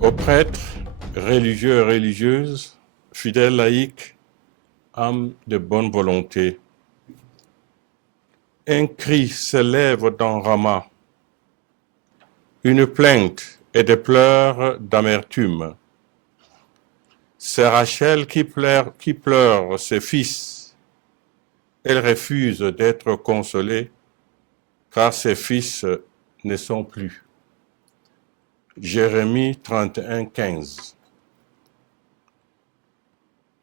Aux prêtres, religieux et religieuses, fidèles laïcs, âmes de bonne volonté. Un cri s'élève dans Rama, une plainte et des pleurs d'amertume. C'est Rachel qui pleure ses fils. Elle refuse d'être consolée car ses fils ne sont plus. Jérémie 31, 15.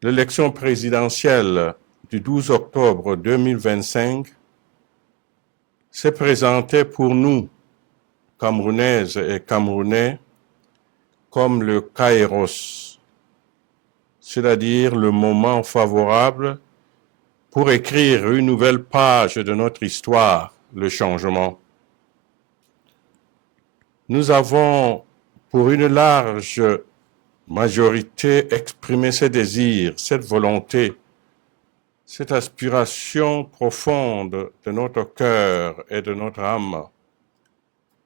L'élection présidentielle du 12 octobre 2025 s'est présentée pour nous, Camerounaises et Camerounais, comme le kairos, c'est-à-dire le moment favorable pour écrire une nouvelle page de notre histoire, le changement. Nous avons, pour une large majorité, exprimé ce désir, cette volonté, cette aspiration profonde de notre cœur et de notre âme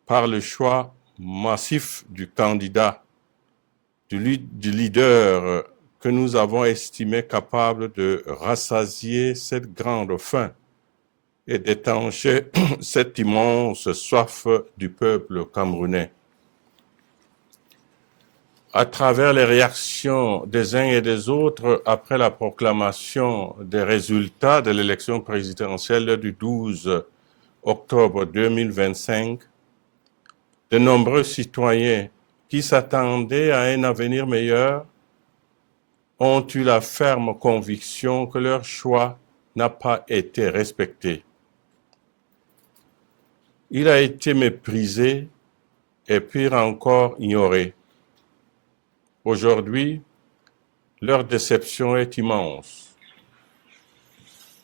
par le choix massif du candidat, du leader que nous avons estimé capable de rassasier cette grande faim et d'étancher cette immense soif du peuple camerounais. À travers les réactions des uns et des autres après la proclamation des résultats de l'élection présidentielle du 12 octobre 2025, de nombreux citoyens qui s'attendaient à un avenir meilleur ont eu la ferme conviction que leur choix n'a pas été respecté. Il a été méprisé et pire encore ignoré. Aujourd'hui, leur déception est immense.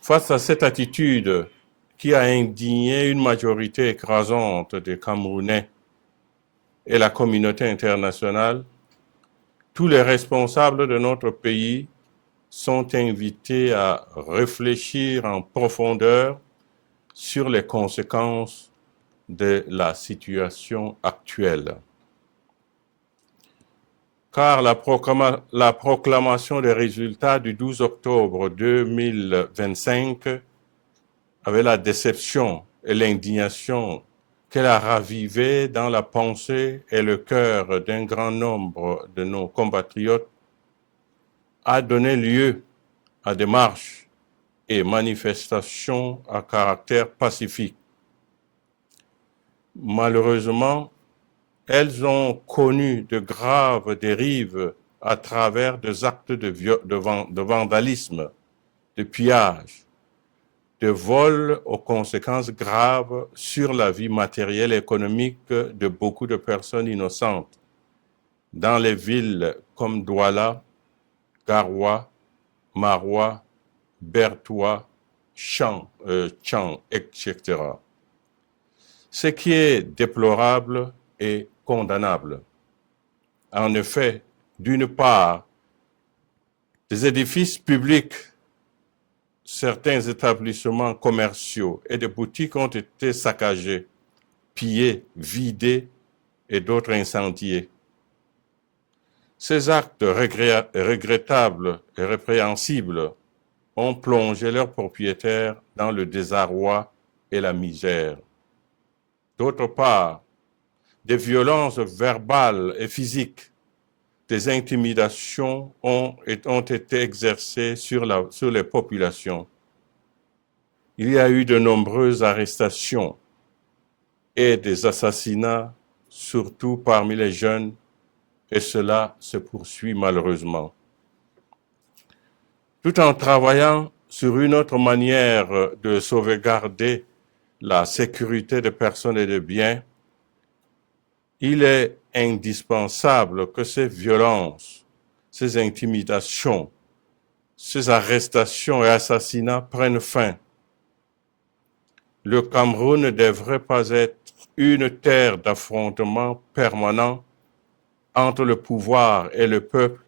Face à cette attitude qui a indigné une majorité écrasante des Camerounais et la communauté internationale, tous les responsables de notre pays sont invités à réfléchir en profondeur sur les conséquences de la situation actuelle. Car la proclamation des résultats du 12 octobre 2025 avait la déception et l'indignation qu'elle a ravivé dans la pensée et le cœur d'un grand nombre de nos compatriotes, a donné lieu à des marches et manifestations à caractère pacifique. Malheureusement, elles ont connu de graves dérives à travers des actes de vandalisme, de pillage, de vol aux conséquences graves sur la vie matérielle et économique de beaucoup de personnes innocentes dans les villes comme Douala, Garoua, Maroua, Bertoua, Chang, etc. Ce qui est déplorable et condamnable. En effet, d'une part, des édifices publics, certains établissements commerciaux et des boutiques ont été saccagés, pillés, vidés et d'autres incendiés. Ces actes regrettables et répréhensibles ont plongé leurs propriétaires dans le désarroi et la misère. D'autre part, des violences verbales et physiques, des intimidations ont été exercées sur les populations. Il y a eu de nombreuses arrestations et des assassinats, surtout parmi les jeunes, et cela se poursuit malheureusement. Tout en travaillant sur une autre manière de sauvegarder la sécurité des personnes et des biens, il est indispensable que ces violences, ces intimidations, ces arrestations et assassinats prennent fin. Le Cameroun ne devrait pas être une terre d'affrontement permanent entre le pouvoir et le peuple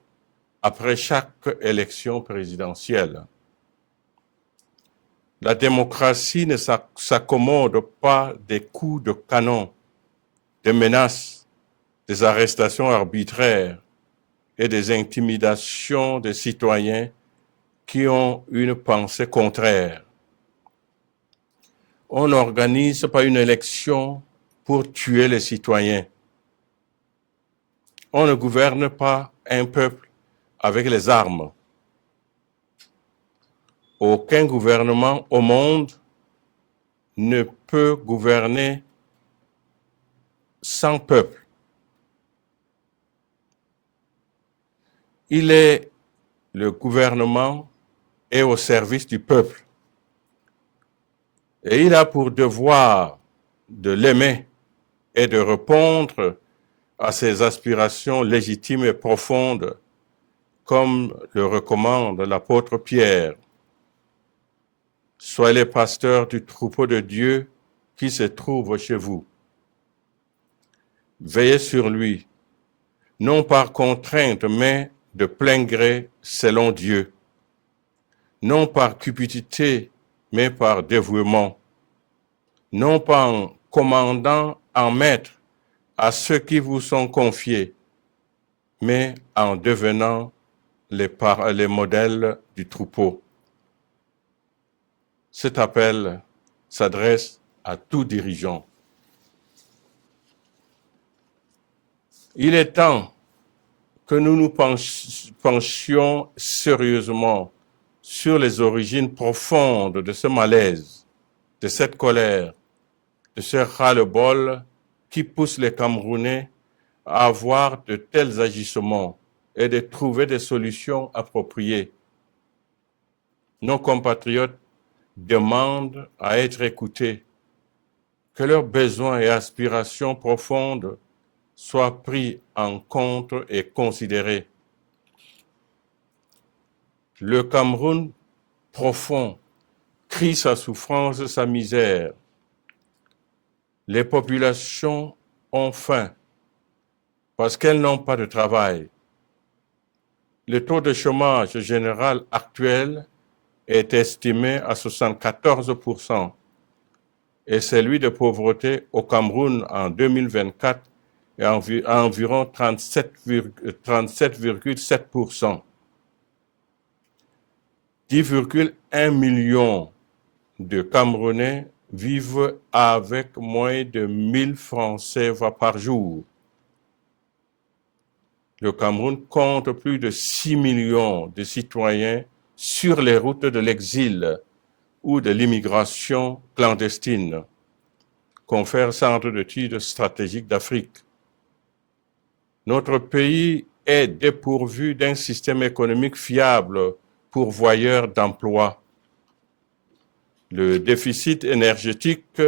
après chaque élection présidentielle. La démocratie ne s'accommode pas des coups de canon, des menaces, des arrestations arbitraires et des intimidations des citoyens qui ont une pensée contraire. On n'organise pas une élection pour tuer les citoyens. On ne gouverne pas un peuple avec les armes. Aucun gouvernement au monde ne peut gouverner sans peuple. Le gouvernement est au service du peuple. Et il a pour devoir de l'aimer et de répondre à ses aspirations légitimes et profondes, comme le recommande l'apôtre Pierre. Soyez les pasteurs du troupeau de Dieu qui se trouve chez vous. Veillez sur lui, non par contrainte, mais de plein gré selon Dieu, non par cupidité, mais par dévouement, non pas en commandant en maître à ceux qui vous sont confiés, mais en devenant les modèles du troupeau. Cet appel s'adresse à tout dirigeant. Il est temps que nous nous penchions sérieusement sur les origines profondes de ce malaise, de cette colère, de ce ras-le-bol qui pousse les Camerounais à avoir de tels agissements et de trouver des solutions appropriées. Nos compatriotes demandent à être écoutés, que leurs besoins et aspirations profondes soient pris en compte et considérés. Le Cameroun profond crie sa souffrance, sa misère. Les populations ont faim parce qu'elles n'ont pas de travail. Le taux de chômage général actuel est estimé à 74% et celui de pauvreté au Cameroun en 2024 est à environ 37,7%. 10,1 millions de Camerounais vivent avec moins de 1000 francs CFA par jour. Le Cameroun compte plus de 6 millions de citoyens sur les routes de l'exil ou de l'immigration clandestine, confère Centre d'études stratégiques d'Afrique. Notre pays est dépourvu d'un système économique fiable pourvoyeur d'emplois. Le déficit énergétique,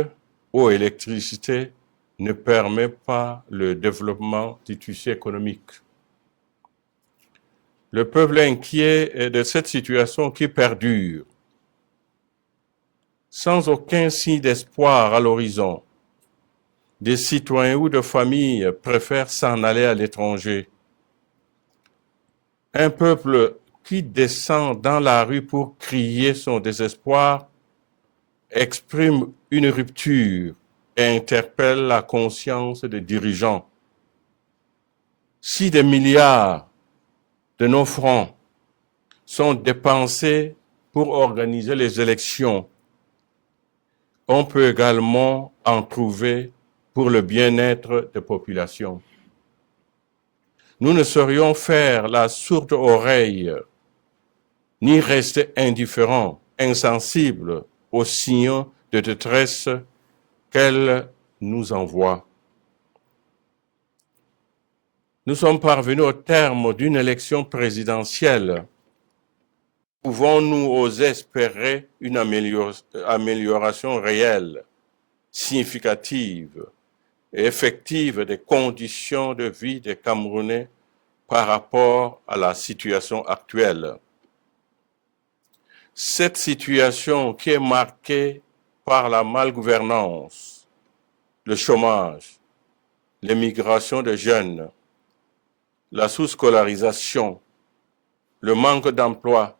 eau et électricité, ne permet pas le développement du tissu économique. Le peuple inquiet est de cette situation qui perdure, sans aucun signe d'espoir à l'horizon. Des citoyens ou de familles préfèrent s'en aller à l'étranger. Un peuple qui descend dans la rue pour crier son désespoir exprime une rupture et interpelle la conscience des dirigeants. Si des milliards de nos francs sont dépensés pour organiser les élections, on peut également en trouver pour le bien-être des populations. Nous ne saurions faire la sourde oreille, ni rester indifférents, insensibles aux signaux de détresse qu'elle nous envoie. Nous sommes parvenus au terme d'une élection présidentielle pouvons-nous oser espérer une amélioration réelle, significative et effective des conditions de vie des Camerounais par rapport à la situation actuelle? Cette situation qui est marquée par la malgouvernance, le chômage, l'émigration des jeunes, la sous-scolarisation, le manque d'emploi,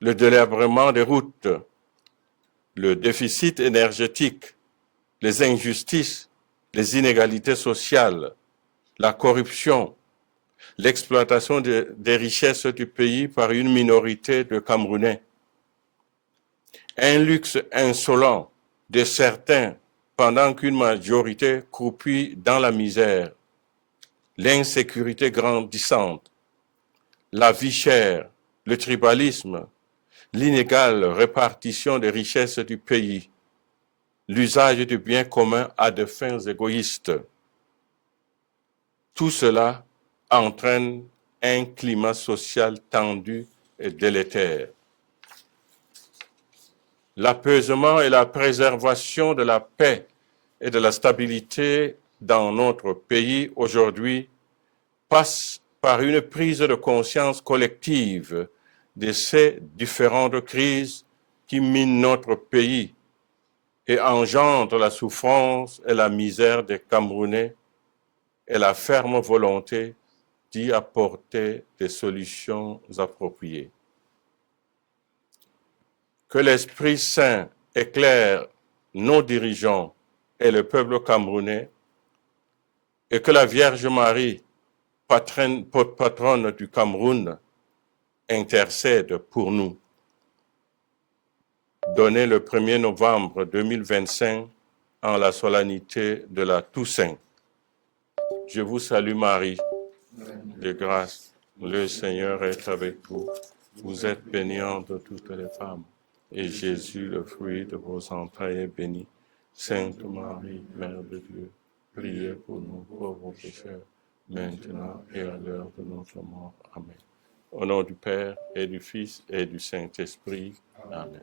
le délabrement des routes, le déficit énergétique, les injustices, les inégalités sociales, la corruption, l'exploitation des richesses du pays par une minorité de Camerounais, un luxe insolent de certains pendant qu'une majorité croupit dans la misère, l'insécurité grandissante, la vie chère, le tribalisme, l'inégale répartition des richesses du pays, l'usage du bien commun à des fins égoïstes. Tout cela entraîne un climat social tendu et délétère. L'apaisement et la préservation de la paix et de la stabilité dans notre pays aujourd'hui passent par une prise de conscience collective de ces différentes crises qui minent notre pays et engendrent la souffrance et la misère des Camerounais et la ferme volonté d'y apporter des solutions appropriées. Que l'Esprit Saint éclaire nos dirigeants et le peuple camerounais et que la Vierge Marie, patronne du Cameroun, intercède pour nous. Donné le 1er novembre 2025 en la solennité de la Toussaint. Je vous salue Marie, de grâce, le Seigneur est avec vous. Vous êtes bénie entre toutes les femmes, et Jésus, le fruit de vos entrailles, est béni. Sainte Marie, Mère de Dieu, priez pour nous pauvres pécheurs, maintenant et à l'heure de notre mort. Amen. Au nom du Père, et du Fils, et du Saint-Esprit. Amen.